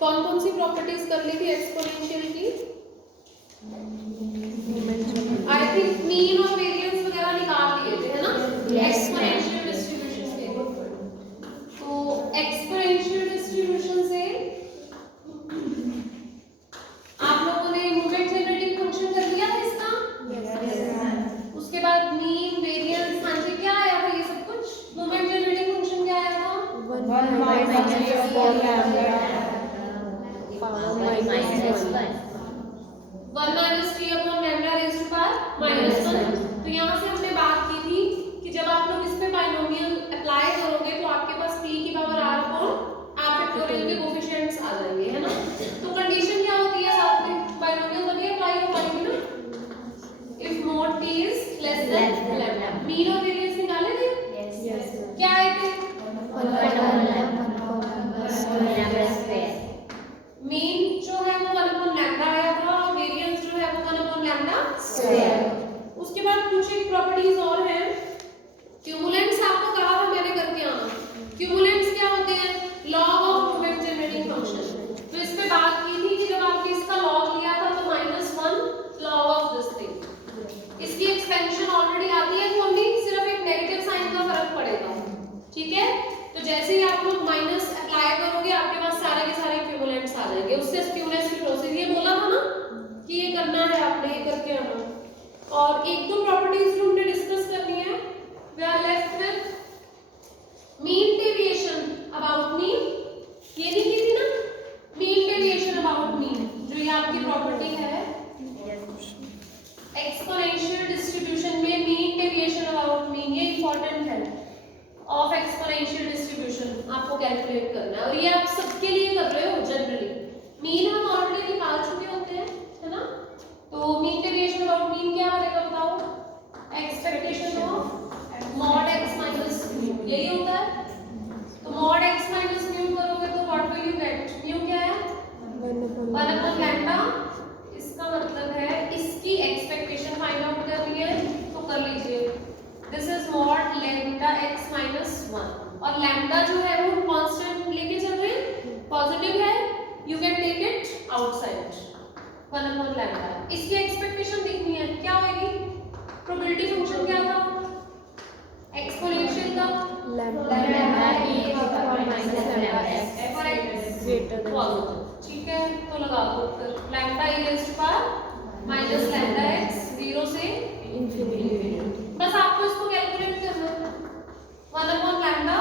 कौन कौन सी प्रॉपर्टीज कर ली थी एक्सपोनेंशियल की? आई थिंक मीन और वेरिएंस वगैरह निकाल लिए थे, है ना, एक्सपोनेंशियल डिस्ट्रीब्यूशन से। तो एक्सपोनेंशियल डिस्ट्रीब्यूशन से आप लोगों ने मोमेंट जनरेटिंग फंक्शन कर लिया था इसका? उसके बाद मीन वेरिएंस, हाँ जी, क्या आया था ये सब कुछ? मोमेंट जनरेटिंग फंक्शन क्या आया था? 1 minus 4 lambda power -1 -3 upon lambda raise to power -1। तो यहाँ से हमने बात की थी कि जब आप लोग इस पे बाइनोमियल अप्लाई करोगे तो आपके पास p की power r upon r factorial के कोफिशिएंट्स आ जाएंगे, है ना। तो कंडीशन क्या होती है साथ में? बाइनोमियल तभी अप्लाई हो पाएगी ना, if mode p is less then lambda. Mean और वेरिएंस निकाले थे? क्या आए थे? मीन जो है वो 1 अपॉन लैम्डा आया था और वेरिएंस जो है वो 1 अपॉन लैम्डा स्क्वायर। उसके बाद कुछ एक प्रॉपर्टीज और हैं। क्यूमुलेंट्स आपको कहा था मैंने करके आना। क्यूमुलेंट्स क्या होते हैं? Log of moment generating function. तो इस पे बात की थी कि जब आपने इसका लॉग लिया था तो -1 लॉग ऑफ दिस थिंग। इसकी एक्सपेंशन ऑलरेडी आती है, तो ओनली सिर्फ एक नेगेटिव साइन का फर्क पड़ेगा, ठीक है। तो जैसे ही आप लोग माइनस अप्लाई करोगे आपके पास सारे के सारे क्यूमुलेंट्स आ जाएंगे। उससे स्क्यूनेस की प्रोसेस, ये बोला था ना कि ये करना है आपने, ये करके आना। और एक दो प्रॉपर्टीज जो हमने डिस्कस करनी है, we are left with mean deviation about mean. ये नहीं की थी ना, मीन डेविएशन अबाउट मीन, जो ये आपकी प्रॉपर्टी है एक्सपोनेंशियल डिस्ट्रीब्यूशन में। मीन डेविएशन अबाउट मीन ये इंपॉर्टेंट है ऑफ एक्सपोनेंशियल डिस्ट्रीब्यूशन, आपको कैलकुलेट करना है। और ये आप सबके लिए कर रहे हो जनरली। मीन हम ऑलरेडी निकाल चुके होते हैं, है ना। तो मीन डेविएशन अबाउट मीन क्या बनेगा बताओ? Expectation of mod x minus mu, यही होता है। तो मॉड x माइनस म्यू करोगे तो what will you get? Mu क्या है? 1 अपॉन लैम्डा। इसका मतलब है इसकी एक्सपेक्टेशन फाइंड आउट करनी है, तो कर लीजिए। This is mod lambda x minus 1 और लैम्डा जो है वो कांस्टेंट लेके चल रहे हैं, पॉजिटिव है, you can take it outside 1 upon lambda. इसकी एक्सपेक्टेशन देखनी है, क्या होगी? प्रोबेबिलिटी फंक्शन क्या था एक्सपोनेंशियल का? लैम्डा e ठीक है, तो लगा दो फिर lambda e raise to power minus lambda x 0 से इंफिनिटी। बस आपको इसको कैलकुलेट करना है 1 अपॉन लैम्डा।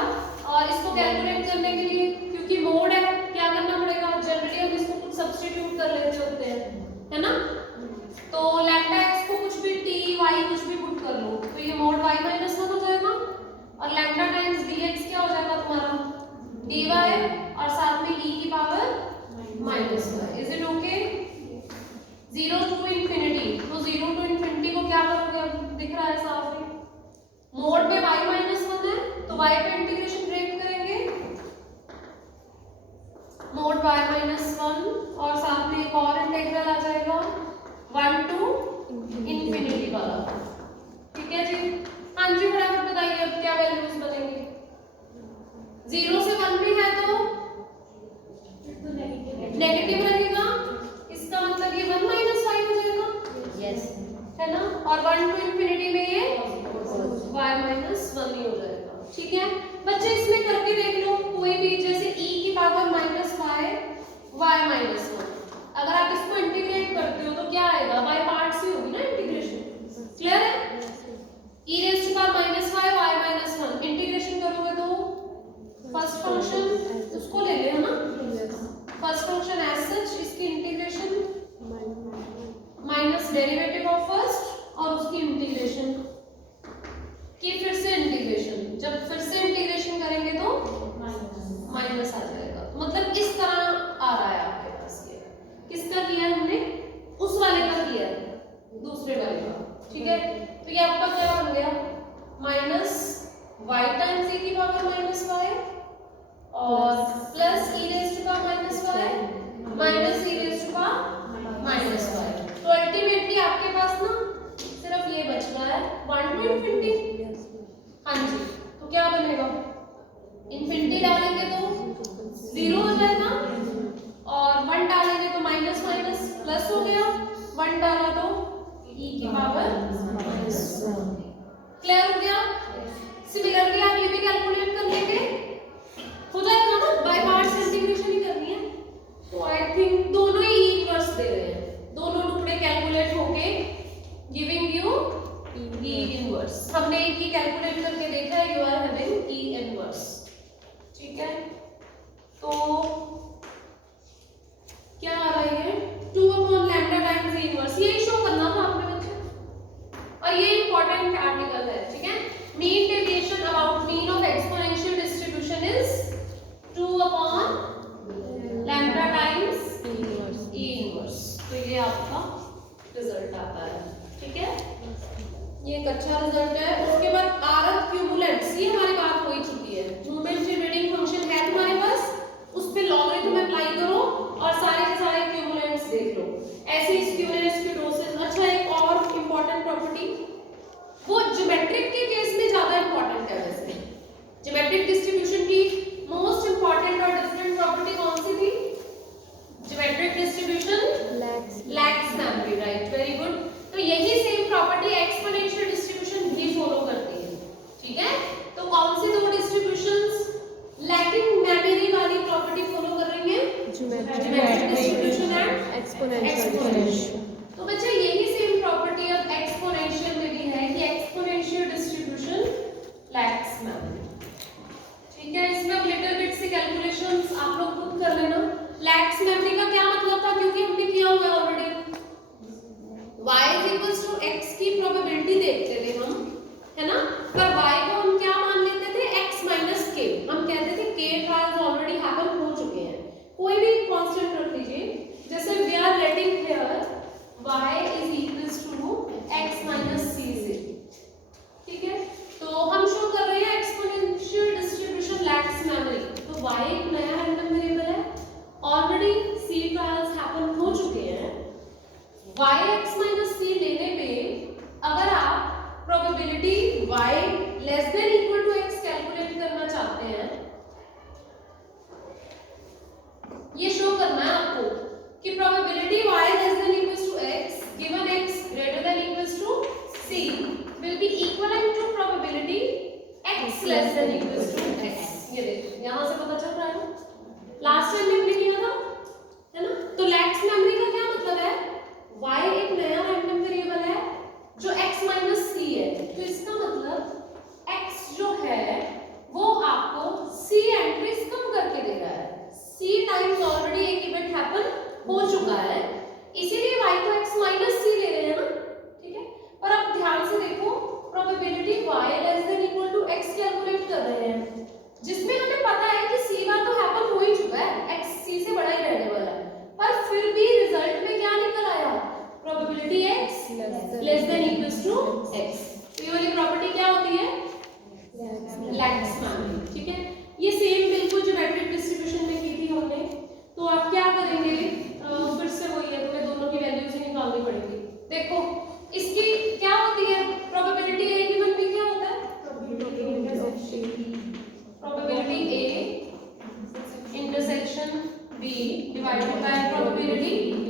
और इसको कैलकुलेट करने के लिए क्योंकि मोड है, क्या करना पड़ेगा? जनरली हम इसको कुछ सब्स्टिट्यूट कर लेते होते हैं, है ना। तो लैम्डा x को कुछ भी t y कुछ भी पुट कर लो, तो ये मोड y माइनस 1 हो जाएगा और लैम्डा टाइम्स dx क्या हो जाएगा तुम्हारा? dy और साथ में e की power -1। Is it okay? 0 to infinity, तो 0 टू इंफिनिटी को क्या करोगे? दिख रहा है साफ ही, मोड में y -1 है तो y पे इंटीग्रेशन ब्रेक करेंगे, मोड y -1 और साथ में एक और इंटीग्रल आ जाएगा 1 टू इंफिनिटी वाला, ठीक है जी। हाँ जी, फटाफट बताइए अब क्या वैल्यूज बनेंगे? 0 से 1 में है तो नेगेटिव रहेगा, इसका मतलब ये 1 माइनस 5 हो जाएगा, यस, है ना। और 1 टू इंफिनिटी में ये y माइनस 1 ही हो जाएगा, ठीक है। बच्चे इसमें करके देख लो कोई भी, जैसे e की पावर -5 y माइनस 1, अगर आप इसको इंटीग्रेट करते हो तो क्या आएगा? बाय पार्ट्स ही होगी ना इंटीग्रेशन, क्लियर है। e raise to power -5 y minus 1 integration करोगे तो फर्स्ट फंक्शन उसको ले ले, है ना, फर्स्ट फंक्शन एज सच, इसकी integration minus derivative of first और उसकी इंटीग्रेशन की फिर से इंटीग्रेशन, जब फिर से इंटीग्रेशन करेंगे तो माइनस आ जाएगा। मतलब इस तरह आ रहा है आपके पास। ये किसका किया है हमने? उस वाले का किया है, दूसरे वाले का, ठीक है। तो ये आपका क्या बन गया? माइनस y टाइम्स e की पावर -5 और plus e raise to power -5 minus e raise to power -5। तो अल्टीमेटली आपके पास ना सिर्फ ये बच रहा है 1 टू इंफिनिटी। हाँ जी, तो क्या बनेगा? इंफिनिटी डालेंगे तो 0 हो जाएगा e की पावर क्लियर हो गया। सिमिलरली आप ये भी कैलकुलेट कर लेंगे, हो जाएगा ना, बाय पार्ट्स इंटीग्रेशन ही करनी है। तो आई थिंक दोनों ही इनवर्स दे रहे हैं, दोनों टुकड़े कैलकुलेट होके गिविंग यू e इनवर्स। हमने एक ही कैलकुलेट करके देखा है, you are having e inverse. ठीक है, तो क्या आ रहा है 2 upon lambda times e inverse, ये शो करना था आपने बच्चे, और ये इंपॉर्टेंट आर्टिकल है। ठीक है, mean deviation about mean of exponential distribution is 2 upon lambda times e inverse. तो ये आपका रिजल्ट आता है। ठीक है, ये एक अच्छा रिजल्ट है। उसके बाद आर ऑफ क्यूमुलेंट्स, ये हमारी बात हो ही चुकी है। मूवमेंट जनरेटिंग फंक्शन है तुम्हारे पास, उस पे लॉगरिथम अप्लाई करो और सारे के सारे क्यूमुलेंट्स देख लो। ऐसे ही स्क्यूनेस स्क्यूडोसिस। अच्छा, एक और इंपॉर्टेंट प्रॉपर्टी, वो ज्योमेट्रिक के केस में ज्यादा इंपॉर्टेंट है। वैसे ज्योमेट्रिक डिस्ट्रीब्यूशन की मोस्ट इंपॉर्टेंट और डिफरेंट प्रॉपर्टी कौन सी थी? Geometric distribution lakhs memory, right, very good. तो यही सेम प्रॉपर्टी एक्सपोनेंशियल डिस्ट्रीब्यूशन भी फॉलो करती है। ठीक है, तो कौन सी दो डिस्ट्रीब्यूशंस लैकिंग मेमोरी वाली प्रॉपर्टी फॉलो कर रही हैं? Geometric distribution and exponential. तो बच्चा यही सेम प्रॉपर्टी अब एक्सपोनेंशियल में भी है कि एक्सपोनेंशियल डिस्ट्रीब्यूशन लैक्स मेमोरी। ठीक है, इसमें अब लिटिल बिट से कैलकुलेशंस आप लोग खुद कर लेना। लैक्स मेमोरी का क्या मतलब था, क्योंकि हमने किया हुआ है already. y is equals to x की प्रोबेबिलिटी देखते थे हम, है ना, पर y को हम क्या मान लेते थे? x minus k। हम कहते थे k ट्रायल्स ऑलरेडी हैपन हो चुके हैं। कोई भी कांस्टेंट रख लीजिए, जैसे we are letting here y is equals to x minus c से। ठीक है, तो हम शो कर रहे हैं एक्सपोनेंशियल डिस्ट्रीब्यूशन लैक्स मेमोरी। तो y एक नया रैंडम वेरिएबल है, ऑलरेडी c ट्रायल्स हैपन हो चुके हैं। yx minus c लेने पे अगर आप probability y less than equal to x calculate करना चाहते हैं, ये शो करना है आपको कि probability y less than equal to x given x greater than equal to c will be equivalent to probability x less than equal to x। ये देखो यहां से पता चल रहा है ना, लास्ट टाइम हमने किया था, है ना। तो लैक्स मेमोरी का क्या मतलब है? y एक नया रैंडम वेरिएबल है जो x माइनस c है, तो इसका मतलब x जो है वो आपको c एंट्रीज कम करके दे रहा है। c टाइम्स ऑलरेडी एक इवेंट हैपन हो चुका है, इसीलिए y को x माइनस c ले रहे हैं ना। ठीक है, पर अब ध्यान से देखो, probability y less than equal to x calculate कर रहे हैं, जिसमें हमें पता है कि c बार तो हैपन हो ही चुका है, x c से बड़ा ही रहने वाला है, पर फिर भी रिजल्ट में क्या निकल आया? Probability x less than equals to x। तो ये वाली प्रॉपर्टी क्या होती है? Lacks memory. ठीक है, ये सेम बिल्कुल ज्योमेट्रिक डिस्ट्रीब्यूशन में की थी हमने। तो आप क्या करेंगे, फिर से वही है, तुम्हें दोनों की वैल्यूज ही निकालनी पड़ेगी। देखो इसकी क्या होती है प्रोबेबिलिटी a गिवन b, क्या होता है? Probability a intersection b divided by probability b,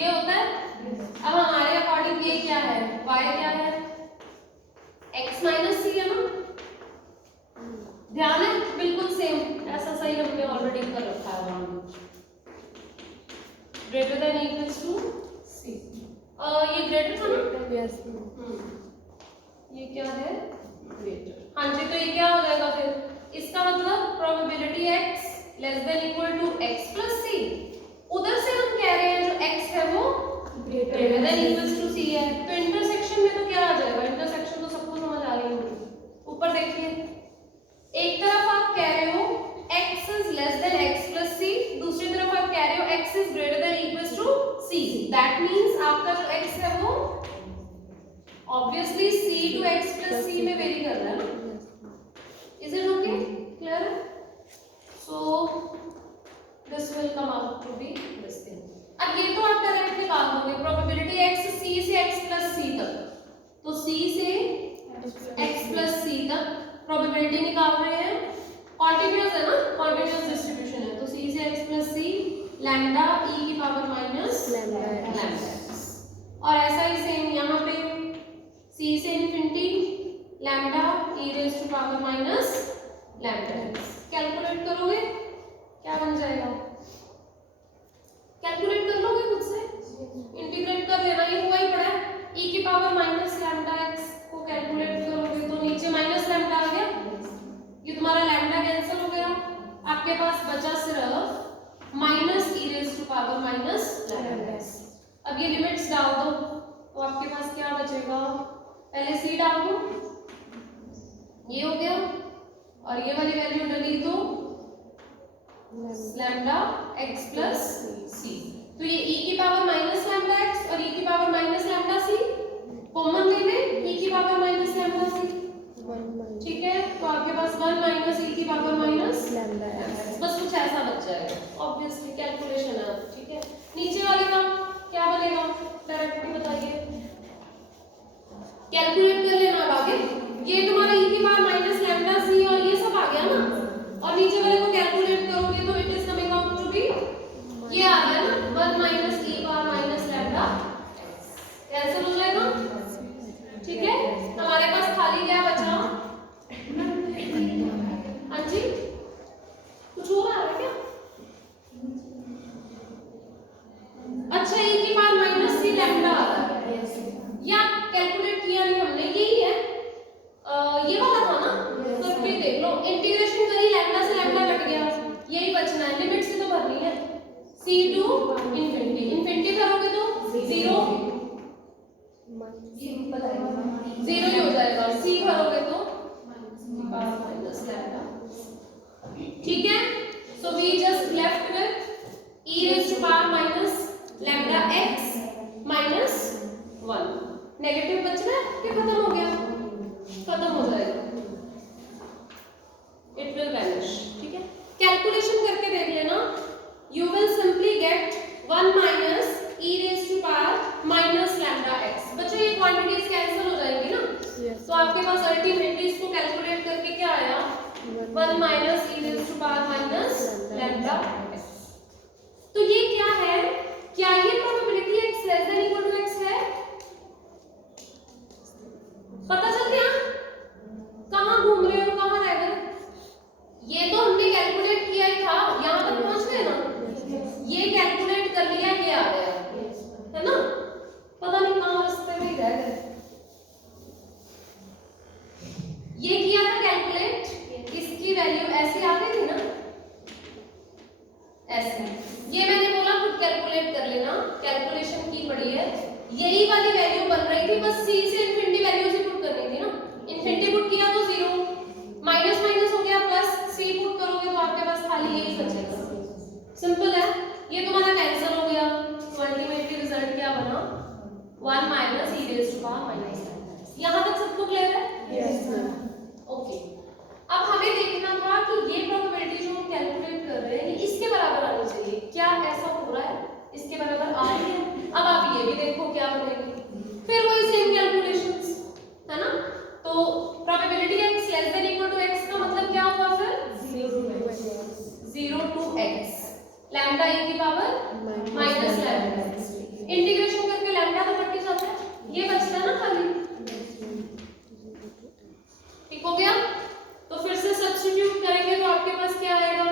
ये होता है। अब हमारे अकॉर्डिंग ये क्या है? y क्या है? x माइनस c है ना, ध्यान है, बिल्कुल सेम ऐसा सही हमने ऑलरेडी कर रखा है। Greater than equals to c, ये ग्रेटर था ना? यस। ये क्या है? ग्रेटर। हाँ जी, तो ये क्या हो जाएगा फिर? इसका मतलब probability x less than equal to x plus c, उधर से हम कह रहे हैं जो x है वो greater than equals to c है। तो इंटरसेक्शन में तो क्या आ जाएगा? इंटरसेक्शन तो सबको समझ आ रही होगी। ऊपर देखिए, एक तरफ आप कह रहे हो x is less than x plus c, दूसरी तरफ आप कह रहे हो x is greater than equals to c। That means आपका जो x है वो obviously c to x plus c में वेरी कर रहा है ना। Is it okay? Clear? So this will come out to be this thing. अब ये तो आप डायरेक्ट निकाल दोगे, प्रोबेबिलिटी x c से x प्लस c तक, तो c से x प्लस c तक प्रोबेबिलिटी निकाल रहे हैं। कॉन्टिन्यूअस है ना, कॉन्टिन्यूअस डिस्ट्रीब्यूशन है, तो c से x plus c lambda e की पावर माइनस लैम्डा। और ऐसा ही सेम यहाँ पे c से infinity lambda e raise to power minus lambda x। Calculate करोगे क्या बन जाएगा? कैलकुलेट कर लोगे खुद से, इंटीग्रेट कर लेना, ये हुआ ही पड़ा है। e की पावर माइनस लैम्डा x को कैलकुलेट करोगे तो नीचे माइनस लैम्डा आ गया, ये तुम्हारा लैम्डा कैंसिल हो गया, आपके पास बचा सिर्फ minus e raise to power minus lambda x। अब ये लिमिट्स डाल दो तो आपके पास क्या बचेगा? पहले c डाल दो, ये हो गया, और ये वाली वैल्यू डली तो लैम्डा x प्लस c। तो ये e की पावर माइनस लैम्डा x और e की power minus lambda c common ले लें, e की पावर माइनस लैम्डा c, ठीक है। तो आपके पास 1 माइनस e की पावर माइनस लैम्डा x, बस कुछ ऐसा बच जाएगा। ऑब्वियसली कैलकुलेशन है, ठीक है। नीचे वाले का क्या बनेगा डायरेक्टली बताइए, कैलकुलेट कर लेना। अब आगे ये तुम्हारा e की पावर माइनस लैम्डा c और ये सब आ गया ना, और नीचे वाले को कैलकुलेट करोगे तो it is coming out to be, ये आ गया ना 1 minus e power minus lambda cancel हो जाएगा, ठीक है। हमारे पास खाली क्या बचा? हाँ जी, कुछ और आ रहा है क्या? अच्छा, e की पावर माइनस c लैम्डा आ रहा है, या कैलकुलेट किया नहीं हमने, यही है, ये वाला था ना, करके देख लो। इंटीग्रेशन करी, लैम्डा से लैम्डा कट गया, यही बचना है, लिमिट से तो भरनी है। c टू इंफिनिटी, इंफिनिटी भरोगे तो 0 0 ही हो जाएगा, c भरोगे तो माइनस लैम्डा, ठीक है। So we just left with e raise to power minus lambda x minus 1। Negative बचना है कि खत्म हो गया? खत्म हो जाएगा, इट विल वैनिश, ठीक है। कैलकुलेशन करके देख लेना, you will simply get 1 minus e raise to power minus lambda x। बच्चों ये क्वांटिटीज कैंसिल हो जाएंगी ना, तो आपके पास अल्टीमेटली इसको कैलकुलेट करके क्या आया? 1 minus e raise to power minus lambda x। तो ये क्या है? क्या ये probability x less than equal to x है? पता चल गया कहां घूम रहे हो, कहां रह गए? ये तो हमने कैलकुलेट किया ही था, यहां तक पहुंच गए ना, ये कैलकुलेट कर लिया, ये आ गया, है ना। पता नहीं कहां रास्ते में रह गए, ये किया था कैलकुलेट, इसकी वैल्यू ऐसे आ गई थी ना, ऐसे। ये मैंने बोला खुद कैलकुलेट कर लेना, कैलकुलेशन की पड़ी है, यही वाली वैल्यू बन रही थी, बस c से इंफिनिटी वैल्यू से पुट करनी थी ना। इंफिनिटी पुट किया तो 0, माइनस माइनस हो गया प्लस, c पुट करोगे तो आपके पास खाली यही बचेगा, सिंपल है। ये तुम्हारा कैंसिल हो गया, तो अल्टीमेटली रिजल्ट क्या बना? 1 minus e raise to power minus lambda. यहां तक सबको क्लियर है? Yes ma'am. ओके, अब हमें देखना था कि ये प्रोबेबिलिटी जो हम कैलकुलेट कर रहे हैं ये इसके बराबर आनी चाहिए, क्या ऐसा हो रहा है? इसके बराबर आ रही है। अब आप ये भी देखो क्या बनेगी, फिर वही सेम कैलकुलेशंस, है ना। तो probability x less than equal to x का मतलब क्या हुआ? फिर 0 टू x लैम्डा e की पावर माइनस लैम्डा। इंटीग्रेशन करके लैम्डा तो कट ही जाता है, ये बचता है ना खाली, ठीक हो गया। तो फिर से सब्स्टिट्यूट करेंगे तो आपके पास क्या आएगा?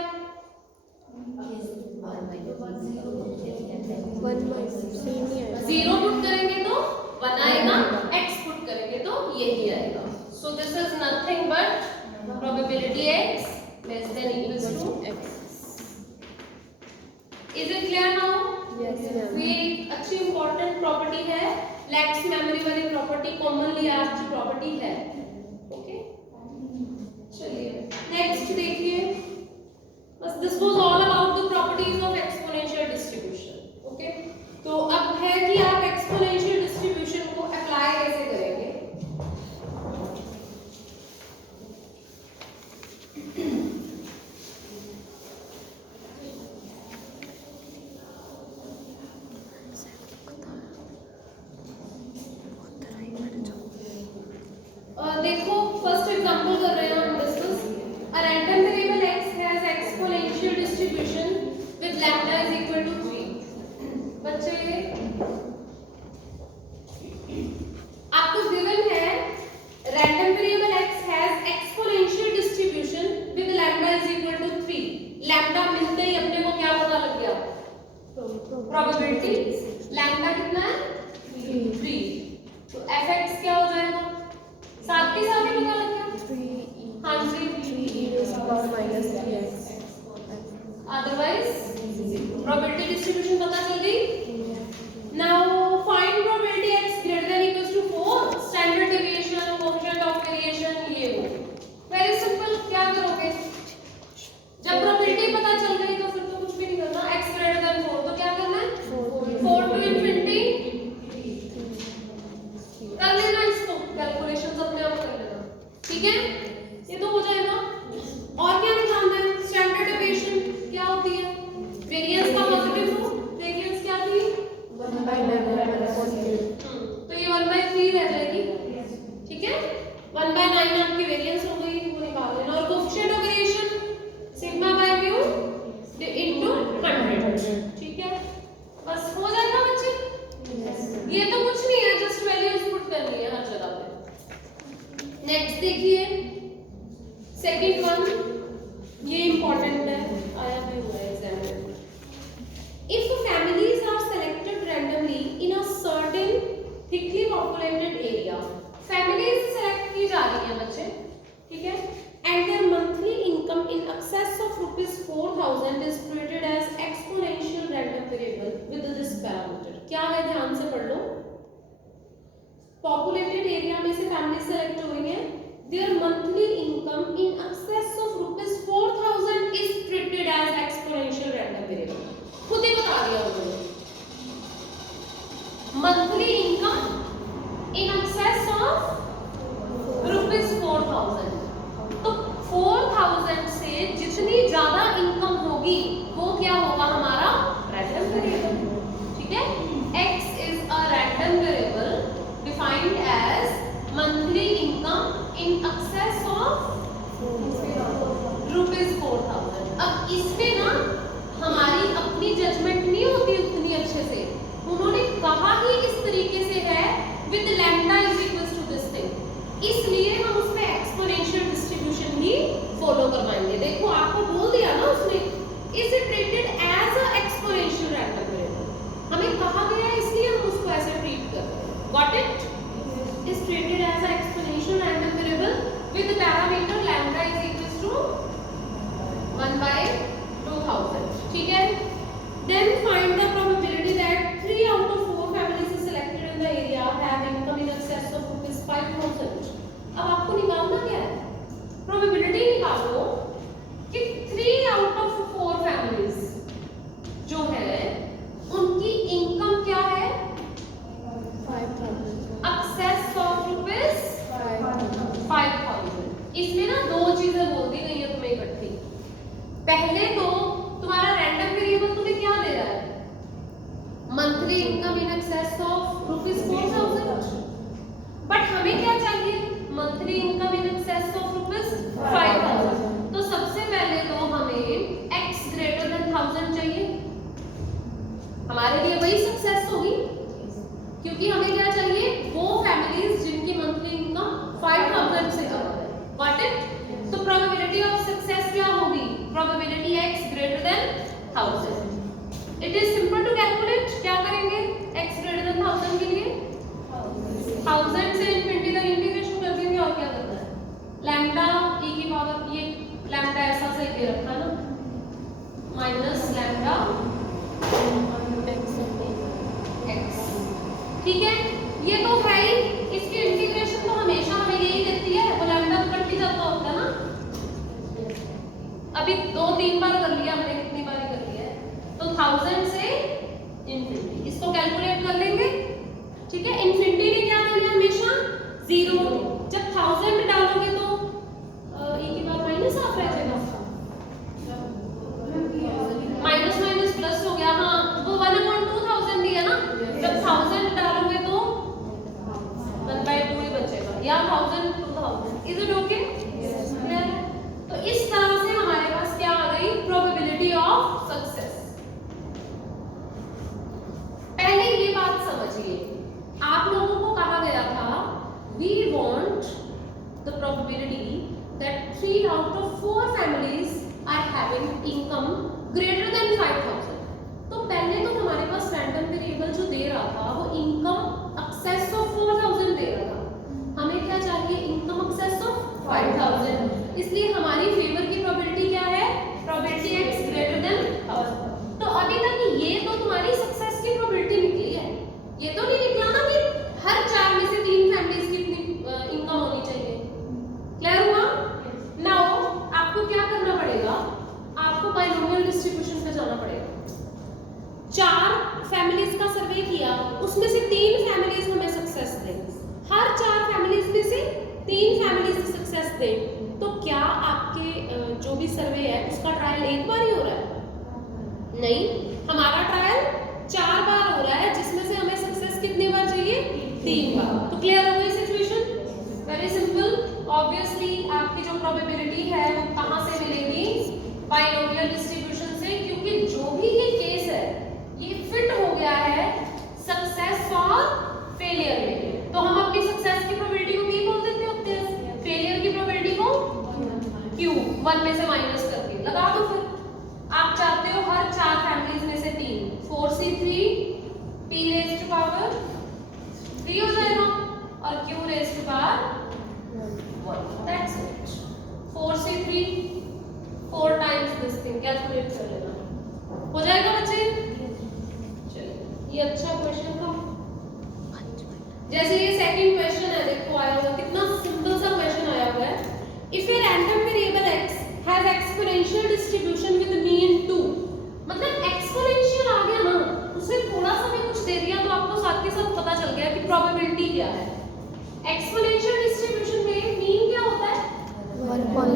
0 पुट करेंगे तो 1 आएगा, x पुट करेंगे तो यही आएगा। So this is nothing but probability x less than equals to x। Is it clear now? Yes ma'am. ये अच्छी इंपॉर्टेंट प्रॉपर्टी है, लैक्स मेमोरी वाली प्रॉपर्टी, कॉमनली आस्क्ड प्रॉपर्टी है। ओके, चलिए नेक्स्ट देखिए, बस this was all about the properties of exponential distribution. Okay, तो अब है कि आप एक्सपोनेंशियल डिस्ट्रीब्यूशन को अप्लाई कैसे करेंगे। देखो फर्स्ट एग्जांपल कर रहे हैं हम discuss. A random variable x has exponential distribution with lambda lambda मिलते ही अपने को क्या पता लग गया, प्रोबेबिलिटी लैम्डा कितना है 3, तो fx क्या हो जाएगा, साथ के साथ ही पता लग गया, हाँ जी, अदरवाइज प्रोबेबिलिटी डिस्ट्रीब्यूशन पता चल गई। Now find probability x greater than equals to 4, standard deviation, coefficient of variation, ये वो वेरी सिंपल। क्या करोगे, जब प्रोबेबिलिटी पता चल गई तो फिर तो कुछ भी नहीं करना, x ग्रेटर देन 4 तो क्या करना है 4 टू इंफिनिटी कर लेना, इसको कैलकुलेशंस अपने आप कर लेना, ठीक है, ये तो हो जाएगा। और क्या निकालना है, स्टैंडर्ड डेविएशन क्या होती है, वेरिएंस का पॉजिटिव रूट, वेरिएंस क्या थी 1/9, तो ये 1/3 रह जाएगी, ठीक है, 1/9 आपकी वेरिएंस हो गई, वो निकाल लेना। और coefficient of variation sigma by mu into 100, ठीक है, बस हो जाएगा बच्चे। ये तो कुछ नहीं है, जस्ट वैल्यूज पुट करनी है हर जगह पे। नेक्स्ट देखिए सेकंड वन, ये इंपॉर्टेंट है, आया भी हुआ है एग्जाम में। If families are selected randomly in a certain thickly populated area, families select की जा रही है बच्चे, ठीक है, and their monthly income in excess of ₹4000 is treated as exponential random variable with this parameter. क्या है, ध्यान से पढ़ लो, पॉपुलेटेड एरिया में से फैमिली सेलेक्ट हुई है, their monthly income in excess of ₹4000 is treated as exponential random variable। खुद ही बता दिया उन्होंने, monthly income in excess of ₹4000, तो 4000 से जितनी ज्यादा इनकम होगी वो क्या होगा हमारा रैंडम वेरिएबल, ठीक है। x is a random variable defined as monthly income in excess of ₹4000। अब इसमें ना हमारी अपनी जजमेंट नहीं होती उतनी अच्छे से, उन्होंने कहा ही इस तरीके से है with lambda is equals to this thing, इसलिए हम उसमें एक्सपोनेंशियल डिस्ट्रीब्यूशन ही फॉलो करवाएंगे। देखो आपको बोल दिया ना उसने, is treated as a exponential random variable, हमें कहा गया है इसलिए हम उसको ऐसे ट्रीट कर रहे हैं। Got it, is treated as an exponential random variable with the parameter lambda is equals to 1/2000, ठीक है। Then find the probability that 3 out of 4 families is selected in the area have income in excess of ₹5000। अब आपको निकालना क्या है, probability निकालो कि 3 out of 4 families जो है उनकी इनकम क्या है 5000, एक्सेस ऑफ ₹5000। इसमें ना दो चीजें बोल दी गई है तुम्हें इकट्ठी। पहले तो तुम्हारा रैंडम वेरिएबल तुम्हें क्या दे रहा है, monthly income in excess of ₹4000, but हमें क्या चाहिए, monthly income in excess of ₹5000। तो सबसे पहले तो हमें x ग्रेटर देन 1000 चाहिए, हमारे लिए वही सक्सेस होगी, क्योंकि हमें क्या चाहिए, वो फैमिलीज जिनकी मंथली इनकम 5000 से कम है। गॉट इट, तो प्रोबेबिलिटी ऑफ सक्सेस क्या होगी, probability x greater than 1000। It is simple to calculate, क्या करेंगे, x ग्रेटर देन 1000 के लिए 1000 से इंफिनिटी तक इंटीग्रेशन कर देंगे, और क्या करना है, लैम्डा e की पावर, ये लैम्डा ऐसा सही दे रखा ना, माइनस लैम्डा x, ठीक है, ये तो है ही, इसकी इंटीग्रेशन तो हमेशा हमें यही देती है, वो लैम्डा कट ही जाता होता है ना। अभी 2-3 बार कर लिया हमने, कितनी बार कर लिया है, तो 1000 से इंफिनिटी, इसको कैलकुलेट कर लेंगे, ठीक है। इंफिनिटी ने क्या देना हमेशा 0, जब 1000 डालोगे तो e की पावर माइनस हाफ रह जाएगा, माइनस माइनस प्लस हो गया, हाँ वो 1/2000 दिया ना, जब 1000 डालोगे तो 1/2 ही बचेगा, या 1000 2000। इज इट ओके, तो इस तरह से हमारे पास क्या आ गई, प्रोबेबिलिटी ऑफ सक्सेस। पहले ये बात समझिए, आप लोगों को कहा गया था we want the probability that 3 out of 4 families are having income families का सर्वे किया, उसमें से 3 फैमिलीज हमें सक्सेस दें, हर 4 फैमिलीज में से 3 फैमिलीज सक्सेस दें, तो क्या आपके जो भी सर्वे है उसका ट्रायल एक बार ही हो रहा है? नहीं, हमारा ट्रायल 4 बार हो रहा है, जिसमें से हमें सक्सेस कितनी बार चाहिए? 3 बार। तो क्लियर हो गई सिचुएशन? Very simple. ऑब्वियसली आपकी जो प्रोबेबिलिटी है वो कहाँ से मिलेगी? बाइनोमियल डिस्ट्रीब्यूशन से, क्योंकि जो भी ये केस है ये फिट हो गया है सक्सेस और फेलियर में। तो हम अपनी सक्सेस की प्रोबेबिलिटी को p बोल देते होते हैं, फेलियर की प्रोबेबिलिटी को q, 1 में से माइनस करके लगा दो। फिर आप चाहते हो हर 4 फैमिलीज में से 3, 4c3 p rays to power 3 हो जाएगा और q raise to power 1। That's it. 4c3 4 times this thing, calculate कर लेना, हो जाएगा बच्चे? चलिए, ये अच्छा क्वेश्चन था। जैसे ये सेकंड क्वेश्चन है, देखो आया हुआ, कितना सिंपल सा क्वेश्चन आया हुआ है। If a random variable x has exponential distribution with mean 2, मतलब एक्सपोनेंशियल आ गया ना, उसने थोड़ा सा भी कुछ दे दिया तो आपको साथ के साथ पता चल गया कि प्रोबेबिलिटी क्या है। एक्सपोनेंशियल डिस्ट्रीब्यूशन में मीन क्या होता है? 1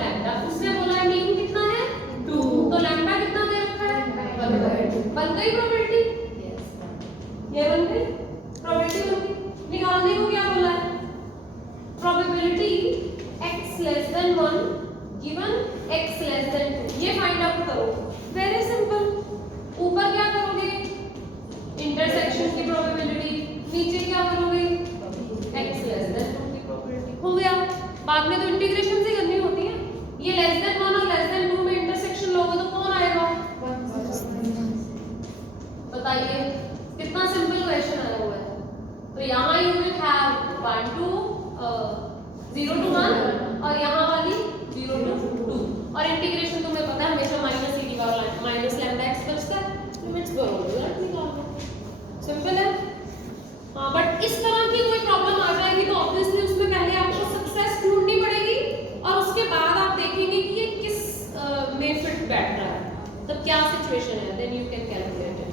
लैम्डा। उसने बोला है मीन कितना है? 2, तो लैम्डा कितना दे रखा है? 1/2। बन गई प्रोबेबिलिटी? ये बन गई प्रोबेबिलिटी, बन गई। निकालने को क्या बोला है? Probability x less then 1 given x less then 2, ये फाइंड आउट करो। Very simple. ऊपर क्या करोगे? इंटरसेक्शन की प्रोबेबिलिटी, नीचे क्या करोगे? x लेस देन 2 की प्रोबेबिलिटी। हो गया। बाद में तो इंटीग्रेशन से करनी होती है। ये लेस देन 1 और लेस देन 2 में इंटरसेक्शन लोगे तो कौन आएगा? बताइए, कितना सिंपल क्वेश्चन आया हुआ है। तो यहाँ you will have 1 to 0 to 1 और यहाँ वाली 0 to 2, और इंटीग्रेशन तुम्हें पता है हमेशा माइनस e की पावर माइनस लैम्डा x बचता है, लिमिट्स बरोबर निकालो। सिंपल है। हाँ, बट इस तरह की कोई प्रॉब्लम आ जाएगी तो ऑब्वियसली उसमें पहले आपको सक्सेस ढूंढनी पड़ेगी और उसके बाद आप देखेंगे कि ये किस में फिट बैठ रहा है, तब क्या सिचुएशन है, देन यू कैन कैलकुलेट।